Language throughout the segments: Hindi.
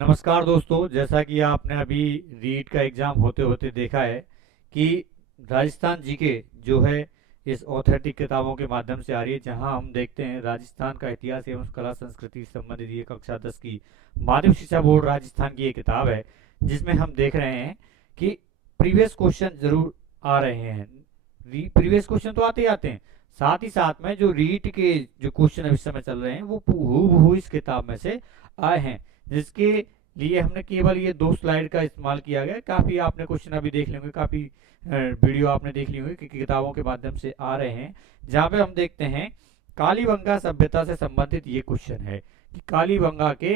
नमस्कार दोस्तों, जैसा कि आपने अभी रीट का एग्ज़ाम होते होते देखा है कि राजस्थान जीके जो है इस ऑथेंटिक किताबों के माध्यम से आ रही है, जहां हम देखते हैं राजस्थान का इतिहास एवं कला संस्कृति से संबंधित ये कक्षा 10 की माध्यमिक शिक्षा बोर्ड राजस्थान की ये किताब है, जिसमें हम देख रहे हैं कि प्रीवियस क्वेश्चन जरूर आ रहे हैं। प्रीवियस क्वेश्चन तो आते ही आते हैं, साथ ही साथ में जो रीट के जो क्वेश्चन इस समय चल रहे हैं वो हूबहू इस किताब में से आए हैं, जिसके लिए हमने केवल ये 2 स्लाइड का इस्तेमाल किया गया। काफ़ी आपने क्वेश्चन अभी देख लेंगे, काफ़ी वीडियो आपने देख ली होंगी कि किताबों के माध्यम से आ रहे हैं, जहाँ पे हम देखते हैं कालीबंगा सभ्यता से संबंधित ये क्वेश्चन है कि कालीबंगा के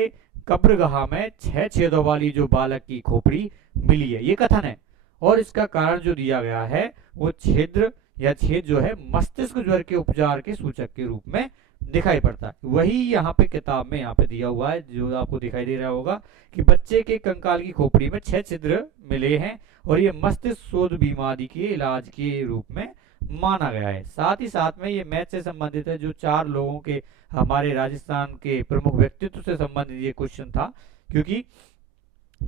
कब्रगाह में 6 छेदों वाली जो बालक की खोपड़ी मिली है, ये कथन है। और इसका कारण जो दिया गया है वो छिद्र या छेद जो है मस्तिष्क ज्वर के उपचार के सूचक के रूप में दिखाई पड़ता है। वही यहाँ पे किताब में यहाँ पे दिया हुआ है, जो आपको दिखाई दे रहा होगा कि बच्चे के कंकाल की खोपड़ी में 6 छिद्र मिले हैं और ये मस्तिष्क शोध बीमारी के इलाज के रूप में माना गया है। साथ ही साथ में ये मैथ से संबंधित है, जो 4 लोगों के हमारे राजस्थान के प्रमुख व्यक्तित्व से संबंधित ये क्वेश्चन था, क्योंकि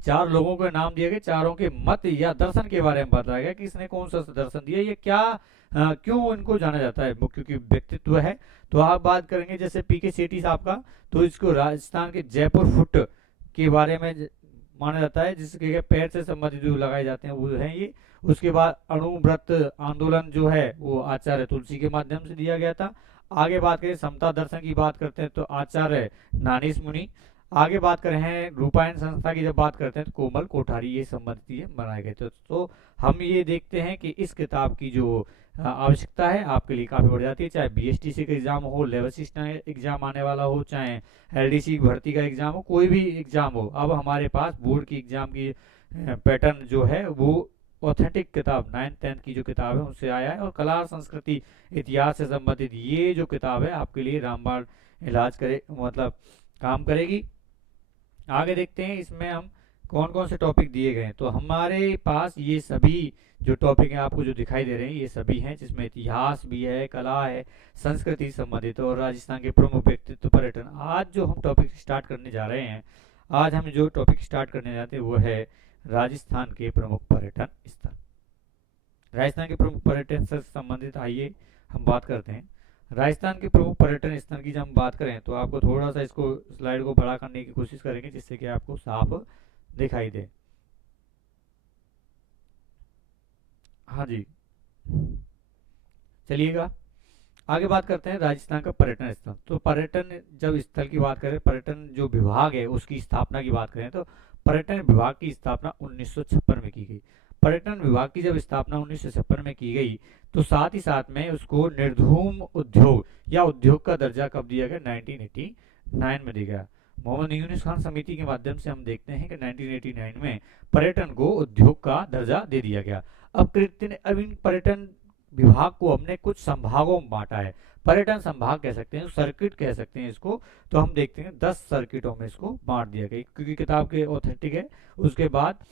4 लोगों के नाम दिए गए, चारों के मत या दर्शन के बारे में बताया गया कि इसने कौन सा दर्शन दिया, ये क्या क्यों इनको जाना जाता है, क्योंकि व्यक्तित्व है। तो आप बात करेंगे जैसे पीके सेठी साहब का, तो इसको राजस्थान के जयपुर फुट के बारे में माना जाता है, जिसके पैर से संबंधित जो लगाए जाते हैं वो है ये। उसके बाद अणुव्रत आंदोलन जो है वो आचार्य तुलसी के माध्यम से दिया गया था। आगे बात करें समता दर्शन की बात करते हैं तो आचार्य नानिस मुनि। आगे बात करें हैं रूपायन संस्था की, जब बात करते हैं तो कोमल कोठारी, ये संबंधित ये बनाए गए थे। तो हम ये देखते हैं कि इस किताब की जो आवश्यकता है आपके लिए काफ़ी बढ़ जाती है, चाहे बीएसटीसी का एग्जाम हो, लेवल 6 एग्जाम आने वाला हो, चाहे एलडीसी भर्ती का एग्जाम हो, कोई भी एग्जाम हो। अब हमारे पास बोर्ड की एग्जाम की पैटर्न जो है वो ऑथेंटिक किताब 9th 10th की जो किताब है उनसे आया है, और कला और संस्कृति इतिहास से संबंधित ये जो किताब है आपके लिए रामबाण इलाज करे, मतलब काम करेगी। आगे देखते हैं इसमें हम कौन कौन से टॉपिक दिए गए हैं। तो हमारे पास ये सभी जो टॉपिक हैं आपको जो दिखाई दे रहे हैं ये सभी हैं, जिसमें इतिहास भी है, कला है, संस्कृति संबंधित और राजस्थान के प्रमुख व्यक्तित्व, पर्यटन। आज जो हम टॉपिक स्टार्ट करने जा रहे हैं, आज हम जो टॉपिक स्टार्ट करने जाते हैं वो है राजस्थान के प्रमुख पर्यटन स्थल। राजस्थान के प्रमुख पर्यटन स्थल से संबंधित आइए हम बात करते हैं। राजस्थान के प्रमुख पर्यटन स्थल की जब हम बात करें तो आपको थोड़ा सा इसको स्लाइड को बड़ा करने की कोशिश करेंगे, जिससे कि आपको साफ दिखाई दे। हाँ जी, चलिएगा आगे बात करते हैं राजस्थान का पर्यटन स्थल। तो पर्यटन जब स्थल की बात करें, पर्यटन जो विभाग है उसकी स्थापना की बात करें तो पर्यटन विभाग की स्थापना 1956 में की गई। पर्यटन विभाग की जब स्थापना 1956 में की गई तो साथ ही साथ में उसको निर्धूम उद्योग या उद्योग का दर्जा कब दिया गया, 1989 में दिया गया। मोहम्मद यूनुस खान समिति के माध्यम से हम देखते हैं कि 1989 में पर्यटन को उद्योग का दर्जा दे दिया गया। अब इन पर्यटन विभाग को हमने कुछ संभागों में बांटा है, पर्यटन संभाग कह सकते हैं, सर्किट कह सकते हैं इसको। तो हम देखते हैं 10 सर्किटों में इसको बांट दिया गया, क्योंकि किताब के ऑथेंटिक है। उसके बाद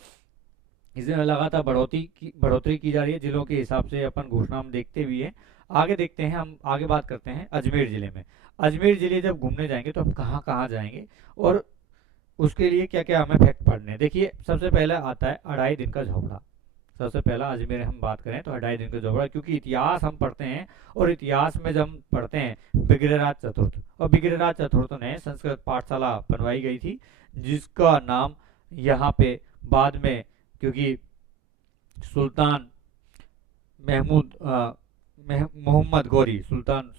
इसमें लगातार बढ़ोतरी की जा रही है, जिलों के हिसाब से अपन घोषणा हम देखते भी हैं। आगे देखते हैं, हम आगे बात करते हैं अजमेर जिले में। अजमेर जिले जब घूमने जाएंगे तो हम कहाँ कहाँ जाएंगे और उसके लिए क्या क्या हमें फैक्ट पढ़ने हैं। देखिए सबसे पहले आता है 2.5 दिन का झोपड़ा। सबसे पहला अजमेर हम बात करें तो 2.5 दिन का झोपड़ा, क्योंकि इतिहास हम पढ़ते हैं और इतिहास में जब हम पढ़ते हैं बिग्रहराज चतुर्थ, और बिग्रहराज चतुर्थ ने संस्कृत पाठशाला बनवाई गई थी, जिसका नाम यहाँ पे बाद में, क्योंकि सुल्तान महमूद मोहम्मद गौरी सुल्तान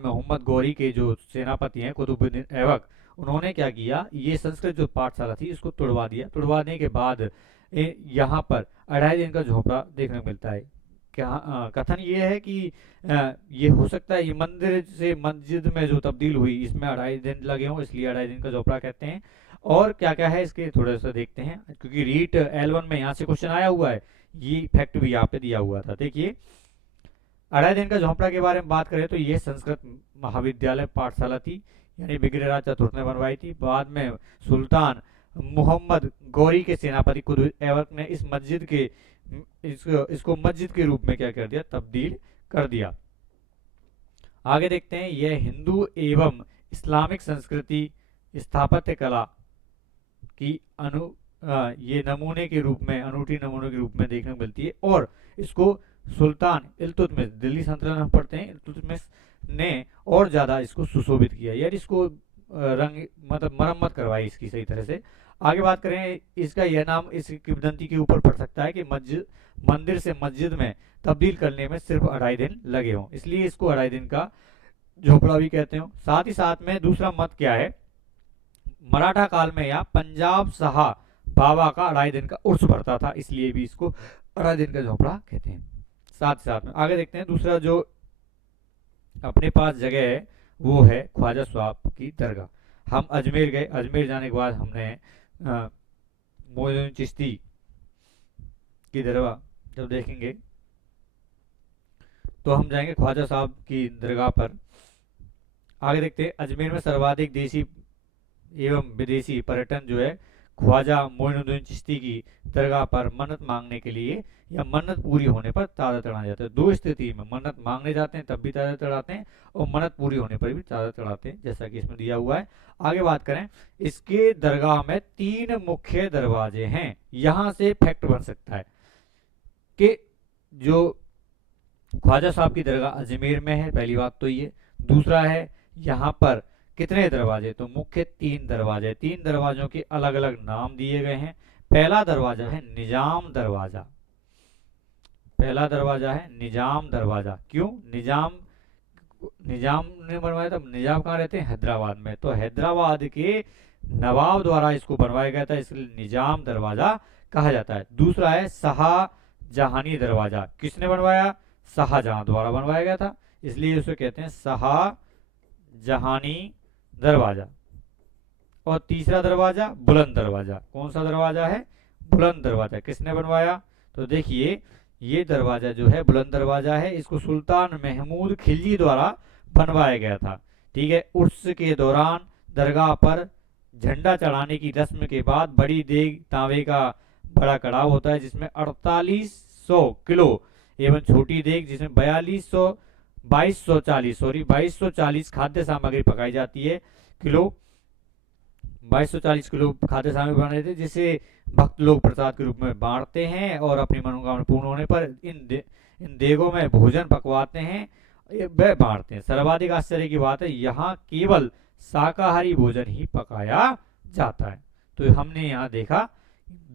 मोहम्मद गौरी के जो सेनापति हैं कुतुबुद्दीन ऐबक, उन्होंने क्या किया, ये संस्कृत जो पाठशाला थी इसको तुड़वा दिया। तुड़वाने के बाद यहाँ पर 2.5 दिन का झोपड़ा देखने को मिलता है। क्या कथन ये है कि ये हो सकता है ये मंदिर से मस्जिद में जो तब्दील हुई इसमें 2.5 दिन लगे हों, इसलिए 2.5 दिन का झोपड़ा कहते हैं। और क्या क्या है इसके थोड़ा सा देखते हैं, क्योंकि रीट L1 में यहाँ से क्वेश्चन आया हुआ है, ये फैक्ट भी यहाँ पे दिया हुआ था। देखिए 2.5 दिन का झोंपड़ा के बारे में बात करें तो ये संस्कृत महाविद्यालय पाठशाला थी, यानी बिग्रहराज चतुर्थ ने बनवाई थी। बाद में सुल्तान मोहम्मद गौरी के सेनापति कुतुबुद्दीन ऐबक ने इस मस्जिद के इसको मस्जिद के रूप में क्या कर दिया, तब्दील कर दिया। आगे देखते हैं, यह हिंदू एवं इस्लामिक संस्कृति, स्थापत्य कला की ये नमूने के रूप में, अनूठी नमूने के रूप में देखने को मिलती है। और इसको सुल्तान इल्तुतमिश, दिल्ली सल्तनत में पढ़ते हैं, इल्तुतमिश ने और ज्यादा इसको सुशोभित किया, यानी इसको रंग मतलब मरम्मत करवाई इसकी सही तरह से। आगे बात करें, इसका यह नाम इस किंवदंती के ऊपर पड़ सकता है कि मस्जिद, मंदिर से मस्जिद में तब्दील करने में सिर्फ 2.5 दिन लगे हों, इसलिए इसको 2.5 दिन का झोपड़ा भी कहते हो। साथ ही साथ में दूसरा मत क्या है, मराठा काल में या पंजाब शाह बाबा का 2.5 दिन का उर्स भरता था, इसलिए भी इसको 2.5 दिन का झोपड़ा कहते हैं। साथ ही साथ में आगे देखते हैं, दूसरा जो अपने पास जगह है वो है ख्वाजा स्वाब की दरगाह। हम अजमेर गए, अजमेर जाने के बाद हमने मोइनुद्दीन चिश्ती की दरगाह जब देखेंगे तो हम जाएंगे ख्वाजा साहब की दरगाह पर। आगे देखते हैं, अजमेर में सर्वाधिक देशी एवं विदेशी पर्यटन जो है ख्वाजा मोइनुद्दीन चिश्ती की दरगाह पर मन्नत मांगने के लिए या मन्नत पूरी होने पर चादर चढ़ाए जाते हैं। दो स्थिति में, मन्नत मांगने जाते हैं तब भी चादर चढ़ाते हैं और मन्नत पूरी होने पर भी चादर चढ़ाते हैं, जैसा कि इसमें दिया हुआ है। आगे बात करें, इसके दरगाह में 3 मुख्य दरवाजे हैं। यहां से फैक्ट बन सकता है कि जो ख्वाजा साहब की दरगाह अजमेर में है, पहली बात तो ये। दूसरा है, यहाँ पर कितने दरवाजे, तो मुख्य 3 दरवाजे, 3 दरवाजों के अलग अलग नाम दिए गए हैं। पहला दरवाजा है निजाम दरवाजा, पहला दरवाजा है निजाम दरवाजा। क्यों निजाम, निजाम ने बनवाया था, निजाम कहाँ रहते हैं, हैदराबाद में, तो हैदराबाद के नवाब द्वारा इसको बनवाया गया था, इसलिए निजाम दरवाजा कहा जाता है। दूसरा है शाहजहानी दरवाजा, किसने बनवाया, शाहजहां द्वारा बनवाया गया था, इसलिए उसे कहते हैं शाहजहानी दरवाजा। और तीसरा दरवाजा बुलंद दरवाजा, कौन सा दरवाजा है, बुलंद दरवाजा, किसने बनवाया, तो देखिए ये दरवाजा जो है बुलंद दरवाजा है, इसको सुल्तान महमूद खिलजी द्वारा बनवाया गया था। ठीक है, उर्स के दौरान दरगाह पर झंडा चढ़ाने की रस्म के बाद बड़ी देग तांबे का बड़ा कड़ाव होता है जिसमें 4800 किलो एवं छोटी देग जिसमें 2240 खाद्य सामग्री पकाई जाती है, किलो 2240 किलो खाद्य सामग्री बनाए थे, जिसे भक्त लोग प्रसाद के रूप में बांटते हैं और अपनी मनोकामना पूर्ण होने पर इन देगों में भोजन पकवाते हैं, वह बांटते हैं। सर्वाधिक आश्चर्य की बात है, यहाँ केवल शाकाहारी भोजन ही पकाया जाता है। तो हमने यहाँ देखा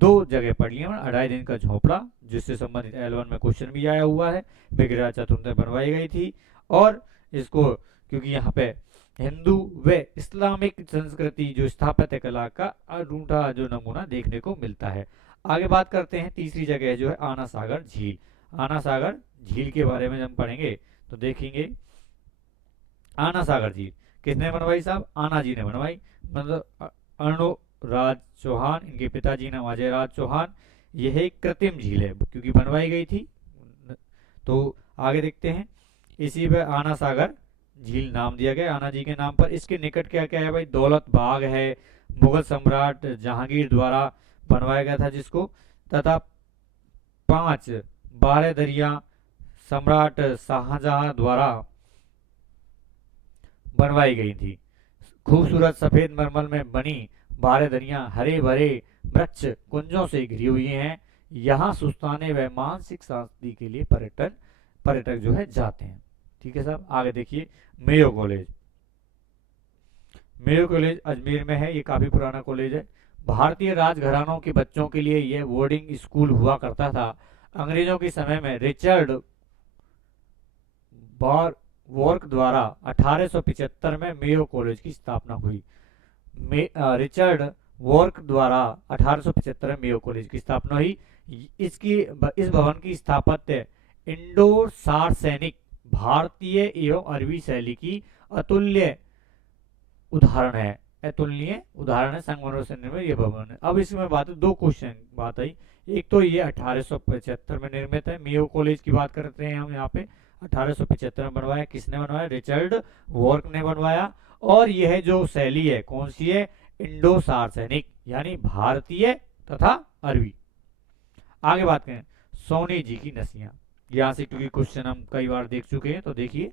2 जगह पढ़ लिया, 2.5 दिन का झोपड़ा जिससे संबंधित L1 में क्वेश्चन भी आया हुआ है, विग्रह चतुर्थी बनवाई गई थी, और इसको क्योंकि यहाँ पे हिंदू व इस्लामिक संस्कृति जो स्थापत्य कला का अनूठा जो नमूना देखने को मिलता है। आगे बात करते हैं, तीसरी जगह जो है आना सागर झील। आना सागर झील के बारे में हम पढ़ेंगे तो देखेंगे, आना सागर झील किसने बनवाई साहब, आना जी ने बनवाई, मतलब अर्णोराज चौहान, इनके पिताजी नाम अजय राज चौहान। यह एक कृत्रिम झील है क्योंकि बनवाई गई थी। तो आगे देखते हैं, इसी पे आना सागर झील नाम दिया गया आना जी के नाम पर। इसके निकट क्या क्या है भाई, दौलत बाग है, मुगल सम्राट जहांगीर द्वारा बनवाया गया था जिसको, तथा 5 12 दरिया सम्राट शाहजहां द्वारा बनवाई गई थी। खूबसूरत सफेद मरमर में बनी 12 दरिया हरे भरे वृक्ष कुंजों से घिरी हुई हैं। यहाँ सुस्ताने व मानसिक शांति के लिए पर्यटक जो है जाते हैं। ठीक है साहब, आगे देखिए Mayo college. Mayo college Ajmer में है, ये काफी पुराना कॉलेज है। भारतीय राजघरानों के बच्चों के लिए यह बोर्डिंग स्कूल हुआ करता था। अंग्रेजों के समय में रिचर्ड वॉर्क द्वारा 1875 में मेयो कॉलेज की स्थापना हुई। रिचर्ड वॉर्क द्वारा 1875 में मेयो कॉलेज की स्थापना हुई। इस भवन की स्थापत्य इंडो सार्सेनिक भारतीय एवं अरबी शैली की अतुल्य उदाहरण है, अतुलनीय उदाहरण है। संगमरमर से निर्मित यह भवन है। अब इसमें बात 2 क्वेश्चन बात आई, एक तो ये 1875 में निर्मित है, मेयो कॉलेज की बात करते हैं हम यहाँ पे, 1875 में बनवाया, किसने बनवाया, रिचर्ड वॉर्क ने बनवाया। और यह जो शैली है कौन सी है, इंडो सार्सेनिक यानी भारतीय तथा अरबी। आगे बात करें सोनी जी की नसियां, यहाँ से क्योंकि क्वेश्चन हम कई बार देख चुके हैं, तो देखिए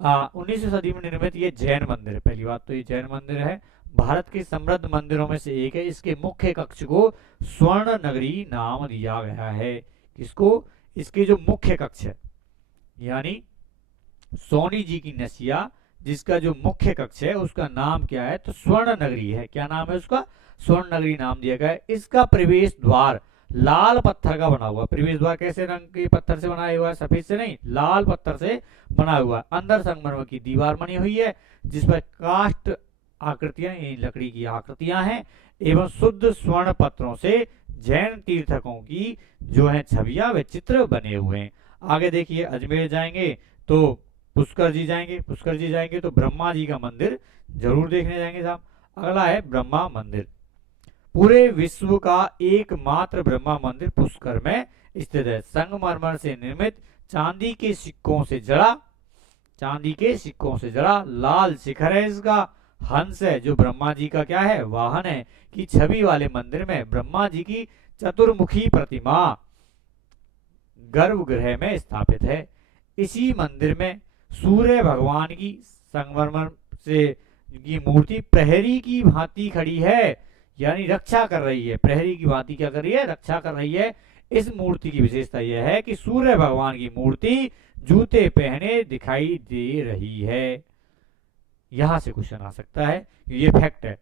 19वीं सदी में निर्मित ये जैन मंदिर है। पहली बात तो ये जैन मंदिर है। भारत के समृद्ध मंदिरों में से एक है। इसके मुख्य कक्ष को स्वर्ण नगरी नाम दिया गया है। किसको? इसके जो मुख्य कक्ष है, यानी सोनी जी की नसिया, जिसका जो मुख्य कक्ष है उसका नाम क्या है? तो स्वर्ण नगरी है। क्या नाम है उसका? स्वर्ण नगरी नाम दिया गया है। इसका प्रवेश द्वार लाल पत्थर का बना हुआ। प्रवेश द्वार कैसे रंग के पत्थर से बनाया हुआ है? सफेद से नहीं, लाल पत्थर से बना हुआ है। अंदर संगमरमर की दीवार बनी हुई है जिस पर काष्ठ आकृतियां, लकड़ी की आकृतियां हैं एवं शुद्ध स्वर्ण पत्रों से जैन तीर्थकों की जो है छवियां व चित्र बने हुए हैं। आगे देखिए, अजमेर जाएंगे तो पुष्कर जी जाएंगे। पुष्कर जी जाएंगे तो ब्रह्मा जी का मंदिर जरूर देखने जाएंगे साहब। अगला है ब्रह्मा मंदिर। पूरे विश्व का एकमात्र ब्रह्मा मंदिर पुष्कर में स्थित है। संगमरमर से निर्मित चांदी के सिक्कों से जड़ा, चांदी के सिक्कों से जड़ा लाल शिखर है इसका। हंस है जो ब्रह्मा जी का क्या है? वाहन है। की छवि वाले मंदिर में ब्रह्मा जी की चतुर्मुखी प्रतिमा गर्भगृह में स्थापित है। इसी मंदिर में सूर्य भगवान की संगमरमर से की मूर्ति प्रहरी की भांति खड़ी है, यानी रक्षा कर रही है। प्रहरी की भांति क्या कर रही है? रक्षा कर रही है। इस मूर्ति की विशेषता यह है कि सूर्य भगवान की मूर्ति जूते पहने दिखाई दे रही है। यहां से क्वेश्चन आ सकता है, ये फैक्ट है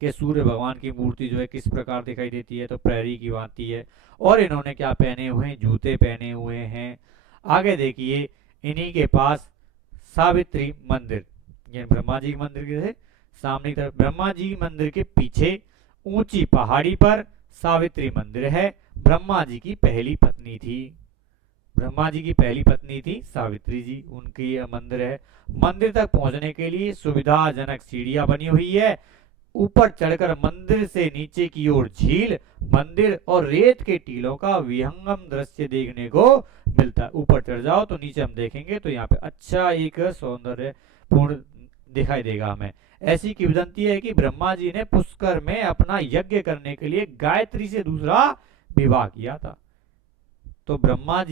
कि सूर्य भगवान की मूर्ति जो है किस प्रकार दिखाई देती है? तो प्रहरी की भांति है। और इन्होंने क्या पहने हुए हैं? जूते पहने हुए हैं। आगे देखिए, इन्हीं के पास सावित्री मंदिर, ये ब्रह्मा जी के मंदिर के सामने की तरफ, ब्रह्मा जी मंदिर के पीछे ऊंची पहाड़ी पर सावित्री मंदिर है। ब्रह्मा जी की पहली पत्नी थी। ब्रह्मा जी की पहली पत्नी थी सावित्री जी, उनकी यह मंदिर है। मंदिर तक पहुंचने के लिए सुविधाजनक सीढ़ियां बनी हुई है। ऊपर चढ़कर मंदिर से नीचे की ओर झील, मंदिर और रेत के टीलों का विहंगम दृश्य देखने को मिलता है। ऊपर चढ़ जाओ तो नीचे हम देखेंगे तो यहाँ पे अच्छा एक सौंदर्य पूर्ण दिखाई देगा हमें। ऐसी किंवदंती है कि ब्रह्मा जी ने पुष्कर में अपना यज्ञ करने के लिए गायत्री से दूसरा विवाह किया था। तो ब्रह्मा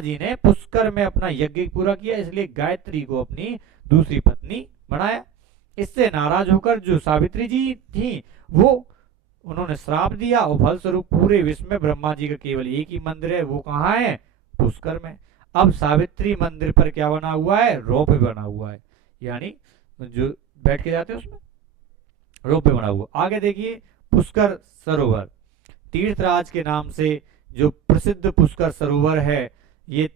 जी ने पुष्कर में अपना यज्ञ पूरा किया, इसलिए गायत्री को अपनी दूसरी पत्नी बनाया। इससे नाराज होकर जो सावित्री जी थी वो उन्होंने श्राप दिया और फलस्वरूप पूरे विश्व में ब्रह्मा जी का केवल एक ही मंदिर है। वो कहाँ है? पुष्कर में। अब सावित्री मंदिर पर क्या बना हुआ है? रोपवे बना हुआ है, यानी जो बैठ के जाते हैं उसमें रोपवे बना हुआ। आगे देखिए, पुष्कर सरोवर तीर्थराज के नाम से जो प्रसिद्ध पुष्कर सरोवर है, ये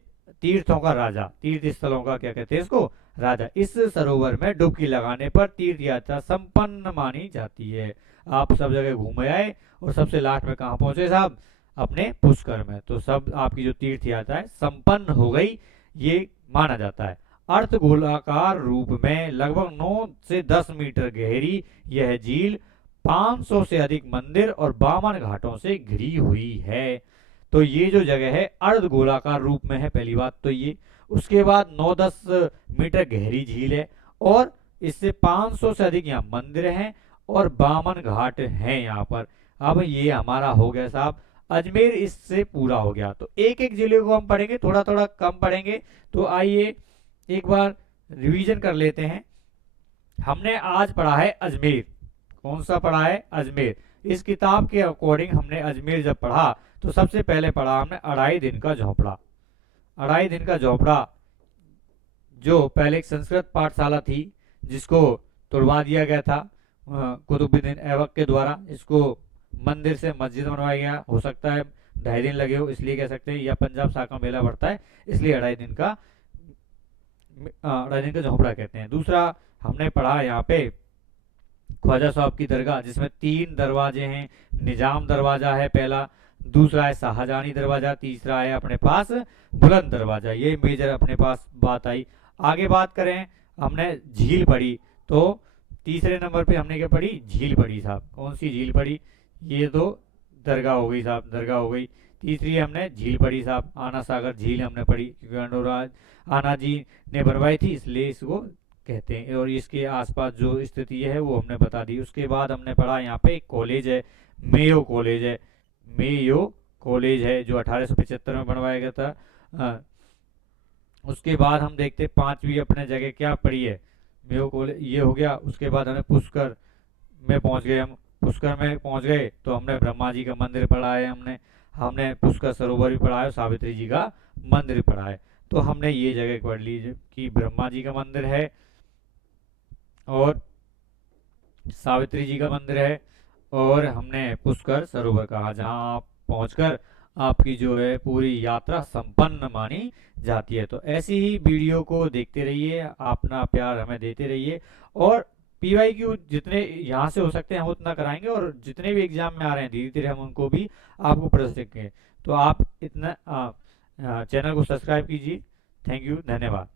तीर्थों का राजा, तीर्थ स्थलों का क्या कहते हैं इसको? राजा। इस सरोवर में डुबकी लगाने पर तीर्थ यात्रा संपन्न मानी जाती है। आप सब जगह घूमे आए और सबसे लास्ट में कहाँ पहुंचे साहब? अपने पुष्कर में। तो सब आपकी जो तीर्थ यात्रा है संपन्न हो गई, ये माना जाता है। अर्थ गोलाकार रूप में लगभग 9 से 10 मीटर गहरी यह झील 500 से अधिक मंदिर और 52 घाटों से घिरी हुई है। तो ये जो जगह है अर्ध गोलाकार रूप में है, पहली बात तो ये। उसके बाद 9-10 मीटर गहरी झील है और इससे 500 से अधिक यहाँ मंदिर हैं और 52 घाट हैं यहाँ पर। अब ये हमारा हो गया साहब अजमेर, इससे पूरा हो गया। तो एक एक जिले को हम पढ़ेंगे, थोड़ा थोड़ा कम पढ़ेंगे। तो आइए एक बार रिवीजन कर लेते हैं। हमने आज पढ़ा है अजमेर। कौन सा पढ़ा है? अजमेर। इस किताब के अकॉर्डिंग हमने अजमेर जब पढ़ा तो सबसे पहले पढ़ा हमने अढ़ाई दिन का झोपड़ा। अढ़ाई दिन का झोपड़ा जो पहले एक संस्कृत पाठशाला थी जिसको तोड़वा दिया गया था कुतुबुद्दीन ऐबक के द्वारा। इसको मंदिर से मस्जिद बनवाया गया, हो सकता है 2.5 दिन लगे हो, इसलिए कह सकते हैं। या पंजाब शाखा मेला बढ़ता है इसलिए अढ़ाई दिन का झोपड़ा कहते हैं। दूसरा हमने पढ़ा यहाँ पे ख्वाजा साहब की दरगाह, जिसमें 3 दरवाजे हैं। निजाम दरवाजा है पहला, दूसरा है शाहजहानी दरवाजा, तीसरा है अपने पास बुलंद दरवाजा। ये मेजर अपने पास बात आई। आगे बात करें, हमने झील पढ़ी तो तीसरे नंबर पे हमने क्या पढ़ी? झील पढ़ी साहब। कौन सी झील पढ़ी? ये तो दरगाह हो गई साहब, दरगाह हो गई। तीसरी हमने झील पढ़ी साहब, आना सागर झील हमने पढ़ी, क्योंकि अंडोराज आना जी ने बनवाई थी इसलिए इसको कहते हैं। और इसके आसपास जो स्थिति है वो हमने बता दी। उसके बाद हमने पढ़ा यहाँ पे एक कॉलेज है, मेयो कॉलेज है। मेयो कॉलेज है जो 1875 में बनवाया गया था। उसके बाद हम देखते 5वीं अपने जगह क्या पढ़ी है? मेयो कॉलेज ये हो गया। उसके बाद हमें पुष्कर में पहुंच गए। हम पुष्कर में पहुंच गए तो हमने ब्रह्मा जी का मंदिर पढ़ा है, हमने हमने पुष्कर सरोवर भी पढ़ा है और सावित्री जी का मंदिर भी पढ़ा है। तो हमने ये जगह पढ़ ली कि ब्रह्मा जी का मंदिर है और सावित्री जी का मंदिर है, और हमने पुष्कर सरोवर कहा, जहाँ आप पहुंचकर आपकी जो है पूरी यात्रा संपन्न मानी जाती है। तो ऐसी ही वीडियो को देखते रहिए, अपना प्यार हमें देते रहिए, और PYQ जितने यहाँ से हो सकते हैं हम उतना कराएंगे, और जितने भी एग्जाम में आ रहे हैं धीरे धीरे हम उनको भी आपको पढ़ सकेंगे। तो आप इतना चैनल को सब्सक्राइब कीजिए। थैंक यू, धन्यवाद।